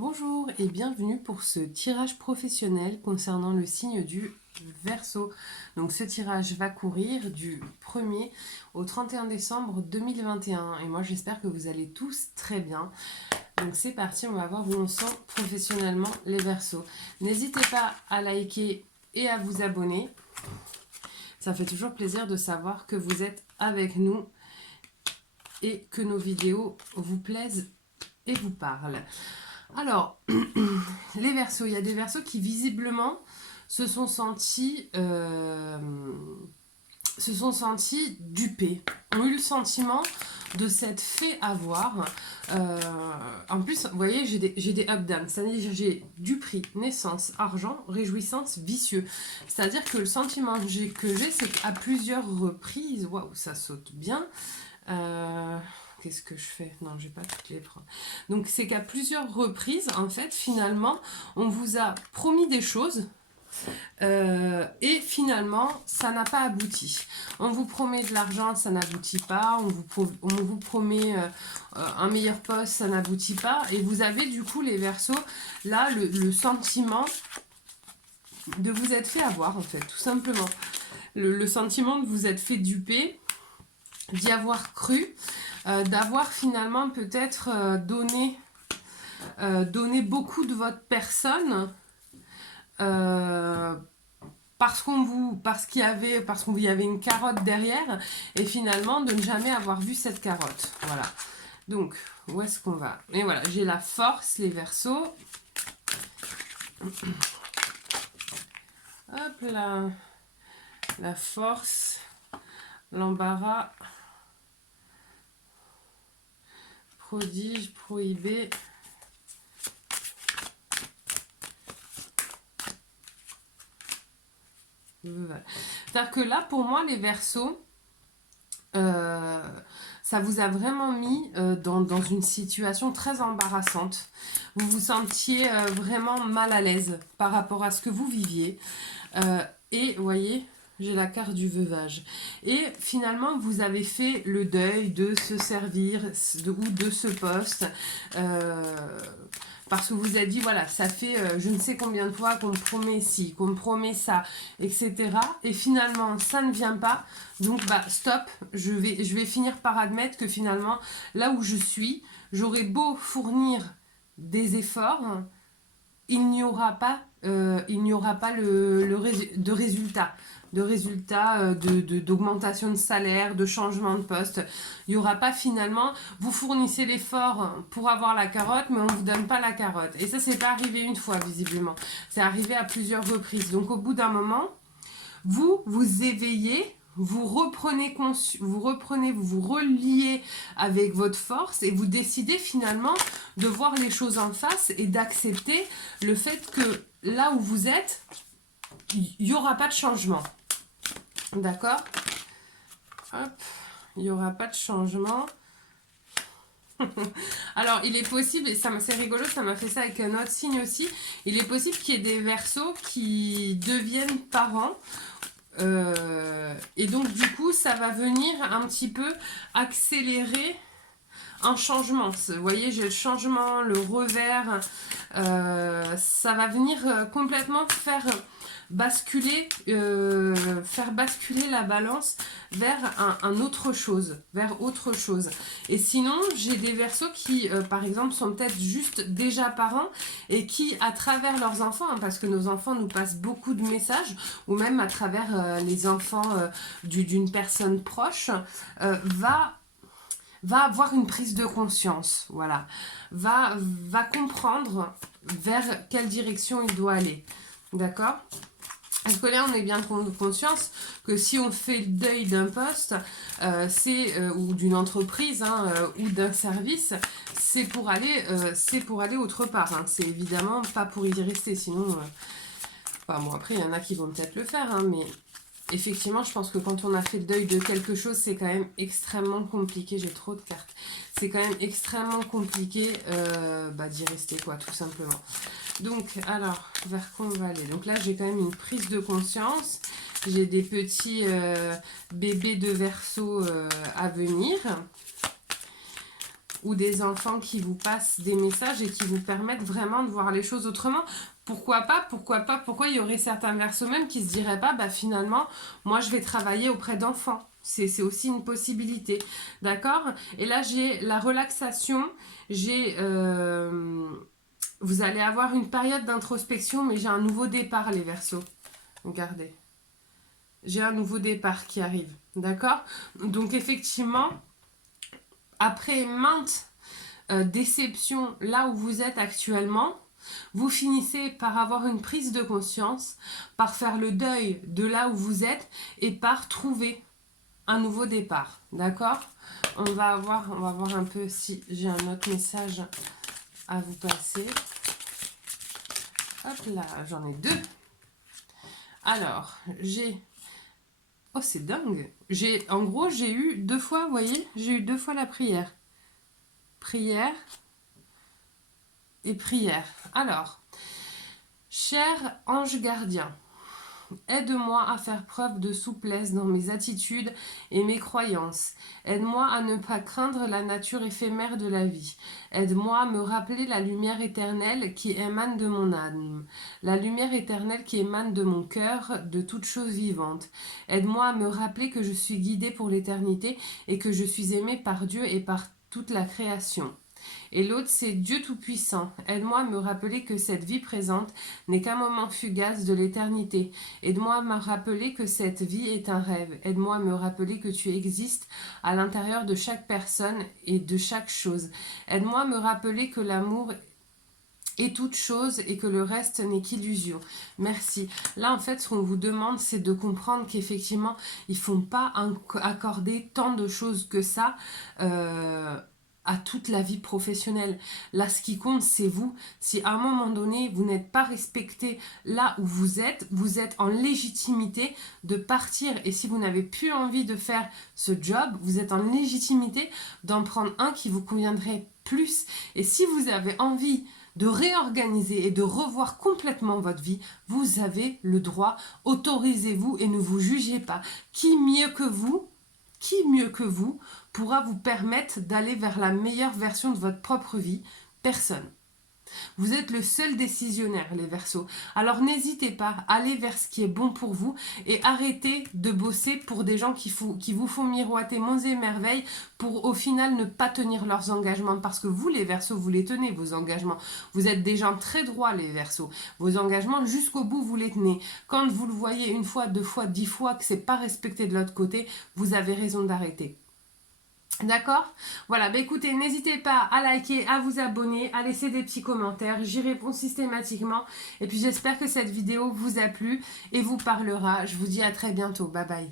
Bonjour et bienvenue pour ce tirage professionnel concernant le signe du Verseau. Donc ce tirage va courir du 1er au 31 décembre 2021 et moi j'espère que vous allez tous très bien. Donc c'est parti, on va voir où on sent professionnellement les Verseaux. N'hésitez pas à liker et à vous abonner. Ça fait toujours plaisir de savoir que vous êtes avec nous et que nos vidéos vous plaisent et vous parlent. Alors, les Verseaux, il y a des Verseaux qui visiblement se sont sentis dupés, ont eu le sentiment de s'être fait avoir. En plus, vous voyez, j'ai des up-down, c'est-à-dire j'ai du prix, naissance, argent, réjouissance, vicieux. C'est-à-dire que le sentiment que j'ai, c'est qu'à plusieurs reprises, waouh, ça saute bien. Qu'est-ce que je fais? Non, j'ai pas toutes les preuves. Donc, c'est qu'à plusieurs reprises, en fait, finalement, on vous a promis des choses et finalement, ça n'a pas abouti. On vous promet de l'argent, ça n'aboutit pas. On vous promet un meilleur poste, ça n'aboutit pas. Et vous avez du coup, les Verseaux, là, le sentiment de vous être fait avoir, en fait, tout simplement. Le sentiment de vous être fait duper, d'y avoir cru, d'avoir finalement peut-être donné beaucoup de votre personne parce qu'on vous y avait une carotte derrière et finalement de ne jamais avoir vu cette carotte. Voilà. Donc où est-ce qu'on va? Et voilà, j'ai la force, les Verseaux. Hop là, la force, l'embarras, prodige, prohibé. C'est-à-dire que là, pour moi, les Verseaux, ça vous a vraiment mis dans une situation très embarrassante. Vous vous sentiez vraiment mal à l'aise par rapport à ce que vous viviez. Et vous voyez, j'ai la carte du veuvage. Et finalement, vous avez fait le deuil de se servir ou de ce poste. Parce que vous avez dit, voilà, ça fait je ne sais combien de fois qu'on me promet ci, qu'on me promet ça, etc. Et finalement, ça ne vient pas. Donc, bah, stop, je vais finir par admettre que finalement, là où je suis, j'aurais beau fournir des efforts, il n'y aura pas de résultat. D'augmentation de salaire, de changement de poste. Il n'y aura pas finalement, vous fournissez l'effort pour avoir la carotte, mais on ne vous donne pas la carotte. Et ça, c'est pas arrivé une fois, visiblement. C'est arrivé à plusieurs reprises. Donc, au bout d'un moment, vous vous éveillez, vous vous reliez avec votre force et vous décidez finalement de voir les choses en face et d'accepter le fait que là où vous êtes, il n'y aura pas de changement. D'accord? Hop, il n'y aura pas de changement. Alors, il est possible, et c'est rigolo, ça m'a fait ça avec un autre signe aussi, il est possible qu'il y ait des Verseaux qui deviennent parents. Et donc, du coup, ça va venir un petit peu accélérer un changement. Vous voyez, j'ai le changement, le revers. Ça va venir complètement faire basculer la balance vers un autre chose, vers autre chose. Et sinon, j'ai des Verseaux qui, par exemple, sont peut-être juste déjà parents et qui, à travers leurs enfants, hein, parce que nos enfants nous passent beaucoup de messages, ou même à travers les enfants d'une personne proche, va avoir une prise de conscience, voilà, va comprendre vers quelle direction il doit aller, d'accord? Parce que là, on est bien conscience que si on fait le deuil d'un poste, ou d'une entreprise, hein, ou d'un service, c'est pour aller autre part. Hein. C'est évidemment pas pour y rester, sinon... bon, après, il y en a qui vont peut-être le faire, hein, mais... Effectivement, je pense que quand on a fait le deuil de quelque chose, c'est quand même extrêmement compliqué. J'ai trop de cartes. C'est quand même extrêmement compliqué d'y rester, quoi, tout simplement. Donc, alors, vers quoi on va aller? Donc là, j'ai quand même une prise de conscience. J'ai des petits bébés de Verseau à venir. ou des enfants qui vous passent des messages et qui vous permettent vraiment de voir les choses autrement. Pourquoi pas, pourquoi il y aurait certains Verseaux même qui se diraient pas, bah finalement, moi je vais travailler auprès d'enfants. C'est aussi une possibilité, d'accord? Et là, j'ai la relaxation, j'ai... vous allez avoir une période d'introspection, mais j'ai un nouveau départ, les Verseaux. Regardez. J'ai un nouveau départ qui arrive, d'accord? Donc effectivement, après maintes déceptions là où vous êtes actuellement, vous finissez par avoir une prise de conscience, par faire le deuil de là où vous êtes et par trouver un nouveau départ, d'accord? On va voir un peu si j'ai un autre message à vous passer. Hop là, j'en ai deux. Alors, j'ai... Oh, c'est dingue. En gros, j'ai eu 2 fois, vous voyez, j'ai eu 2 fois la prière. Prière et prière. Alors, cher ange gardien, aide-moi à faire preuve de souplesse dans mes attitudes et mes croyances. Aide-moi à ne pas craindre la nature éphémère de la vie. Aide-moi à me rappeler la lumière éternelle qui émane de mon âme, la lumière éternelle qui émane de mon cœur, de toute chose vivante. Aide-moi à me rappeler que je suis guidée pour l'éternité et que je suis aimée par Dieu et par toute la création. Et l'autre, c'est Dieu Tout-Puissant. Aide-moi à me rappeler que cette vie présente n'est qu'un moment fugace de l'éternité. Aide-moi à me rappeler que cette vie est un rêve. Aide-moi à me rappeler que tu existes à l'intérieur de chaque personne et de chaque chose. Aide-moi à me rappeler que l'amour est toute chose et que le reste n'est qu'illusion. Merci. Là, en fait, ce qu'on vous demande, c'est de comprendre qu'effectivement, il ne faut pas accorder tant de choses que ça à toute la vie professionnelle. Là, ce qui compte, c'est vous. Si à un moment donné, vous n'êtes pas respecté là où vous êtes en légitimité de partir. Et si vous n'avez plus envie de faire ce job, vous êtes en légitimité d'en prendre un qui vous conviendrait plus. Et si vous avez envie de réorganiser et de revoir complètement votre vie, vous avez le droit, autorisez-vous et ne vous jugez pas. Qui mieux que vous pourra vous permettre d'aller vers la meilleure version de votre propre vie? Personne. Vous êtes le seul décisionnaire, les Verseaux. Alors n'hésitez pas, allez vers ce qui est bon pour vous et arrêtez de bosser pour des gens qui vous font miroiter monts et merveilles pour au final ne pas tenir leurs engagements. Parce que vous, les Verseaux, vous les tenez, vos engagements. Vous êtes des gens très droits, les Verseaux. Vos engagements, jusqu'au bout, vous les tenez. Quand vous le voyez 1 fois, 2 fois, 10 fois que c'est pas respecté de l'autre côté, vous avez raison d'arrêter. D'accord? Voilà, bah écoutez, n'hésitez pas à liker, à vous abonner, à laisser des petits commentaires, j'y réponds systématiquement. Et puis j'espère que cette vidéo vous a plu et vous parlera. Je vous dis à très bientôt, bye bye.